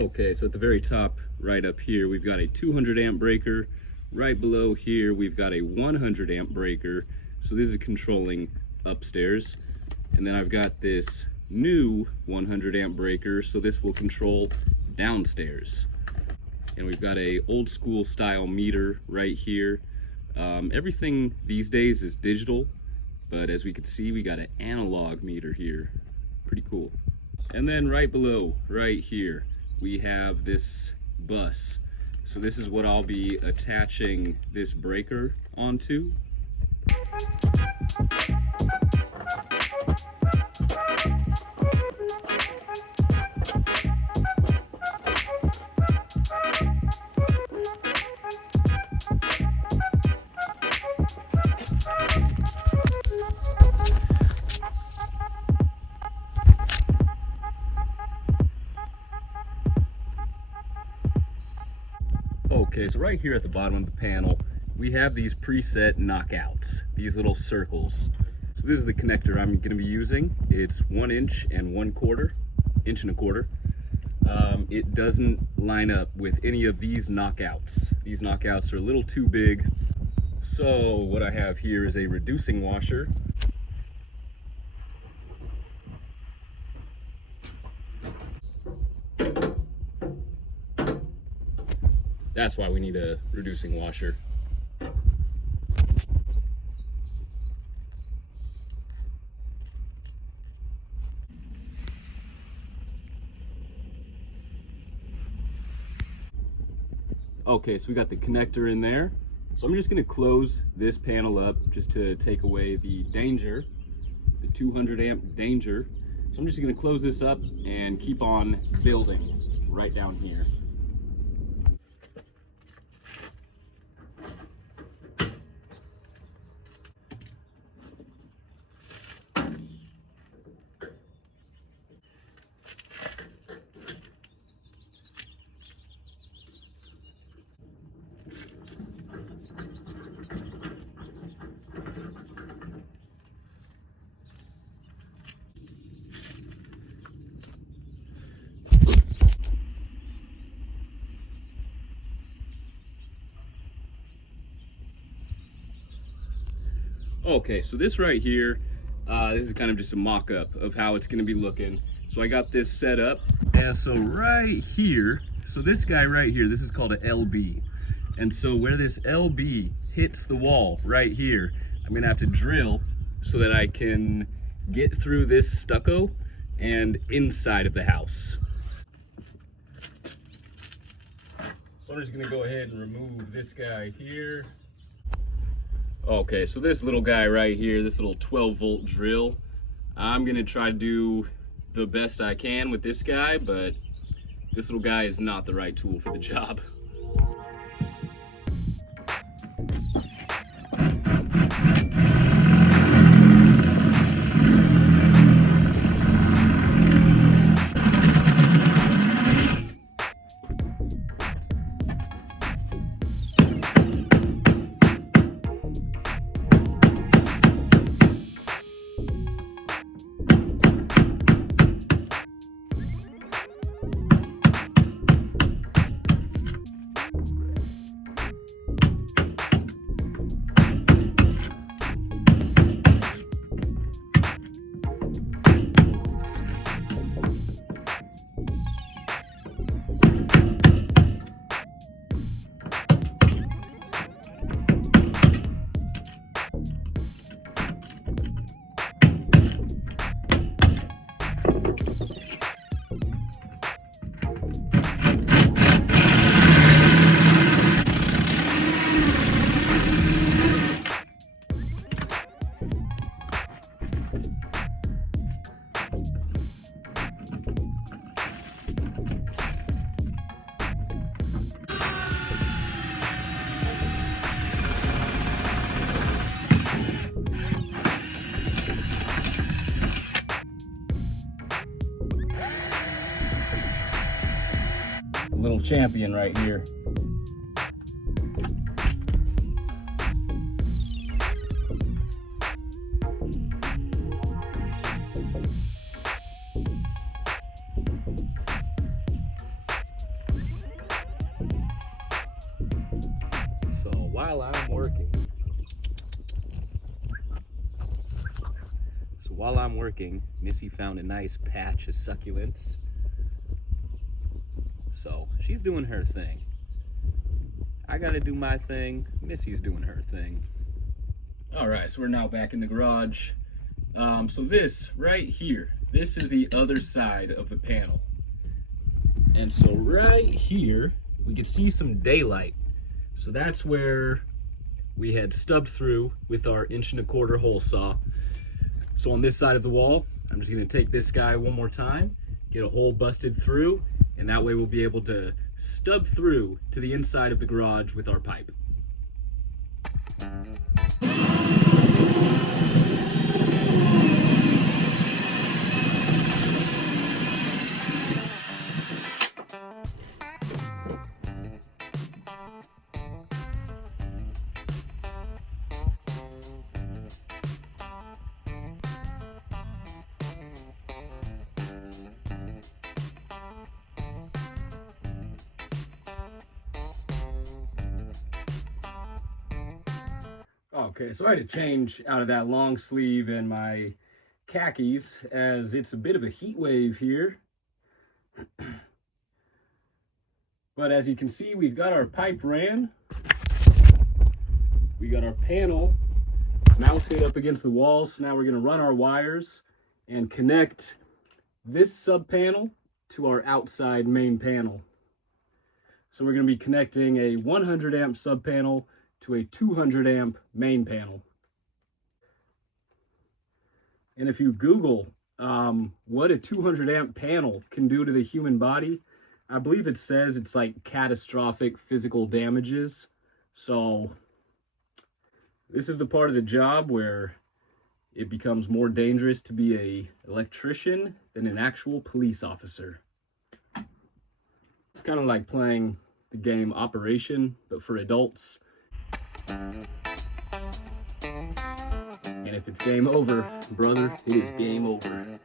Okay, so at the very top, right up here, we've got a 200 amp breaker. Right below here, we've got a 100 amp breaker. So this is controlling upstairs. And then I've got this new 100 amp breaker, so this will control downstairs. And we've got a old school style meter right here. Everything these days is digital, but as we can see, we got an analog meter here. Pretty cool. And then right below, right here, we have this bus. So this is what I'll be attaching this breaker onto. Okay, so right here at the bottom of the panel, we have these preset knockouts, these little circles. So this is the connector I'm going to be using. It's 1 inch and 1/4, inch and a quarter. It doesn't line up with any of these knockouts. These knockouts are a little too big. So what I have here is a reducing washer. That's why we need a reducing washer. Okay, so we got the connector in there. So I'm just gonna close this panel up just to take away the danger, the 200 amp danger. So I'm just gonna close this up and keep on building right down here. Okay, so this right here, this is kind of just a mock-up of how it's going to be looking. So I got this set up, and so right here, so this guy right here, this is called an LB. And so where this LB hits the wall right here, I'm going to have to drill so that I can get through this stucco and inside of the house. So I'm just going to go ahead and remove this guy here. Okay, so this little guy right here, this little 12-volt drill, I'm gonna try to do the best I can with this guy, but this little guy is not the right tool for the job. Little champion right here. while I'm working, Missy found a nice patch of succulents. So she's doing her thing. I gotta do my thing. Missy's doing her thing. All right, so we're now back in the garage. So this right here, this is the other side of the panel. And so right here, we can see some daylight. So that's where we had stubbed through with our 1¼ hole saw. So on this side of the wall, I'm just gonna take this guy one more time, get a hole busted through, and that way we'll be able to stub through to the inside of the garage with our pipe. Okay, so I had to change out of that long sleeve and my khakis as it's a bit of a heat wave here. But as you can see, we've got our pipe ran. We got our panel mounted up against the walls. So now we're gonna run our wires and connect this sub panel to our outside main panel. So we're gonna be connecting a 100 amp sub panel to a 200 amp main panel. And if you Google what a 200 amp panel can do to the human body, I believe it says it's like catastrophic physical damages. So this is the part of the job where it becomes more dangerous to be an electrician than an actual police officer. It's kind of like playing the game Operation, but for adults. And if it's game over, brother, it is game over.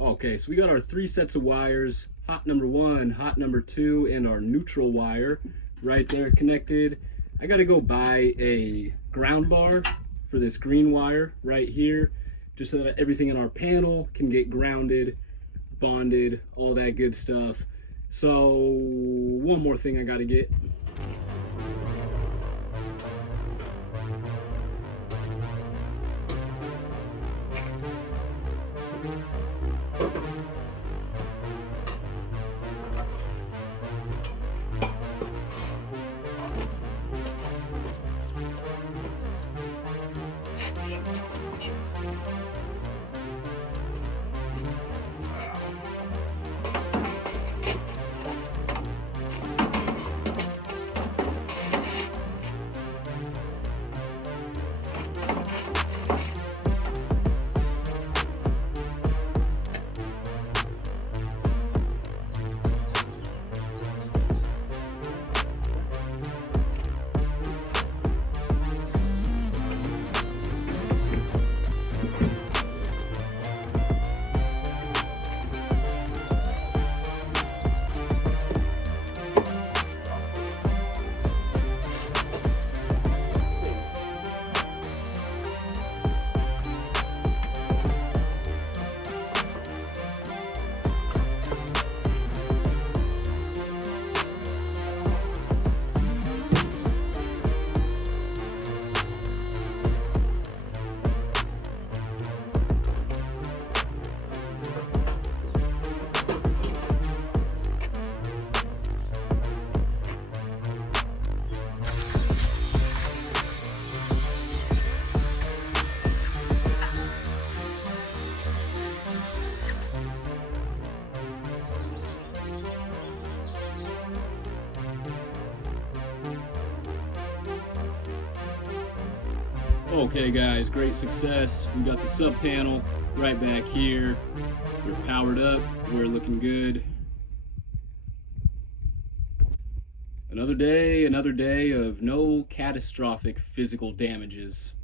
Okay, so we got our 3 sets of wires, hot number 1, hot number 2, and our neutral wire right there connected. I gotta go buy a ground bar for this green wire right here, just so that everything in our panel can get grounded, bonded, all that good stuff. So one more thing I gotta get. Okay guys, great success. We got the sub panel right back here. We're powered up, we're looking good. Another day of no catastrophic physical damages.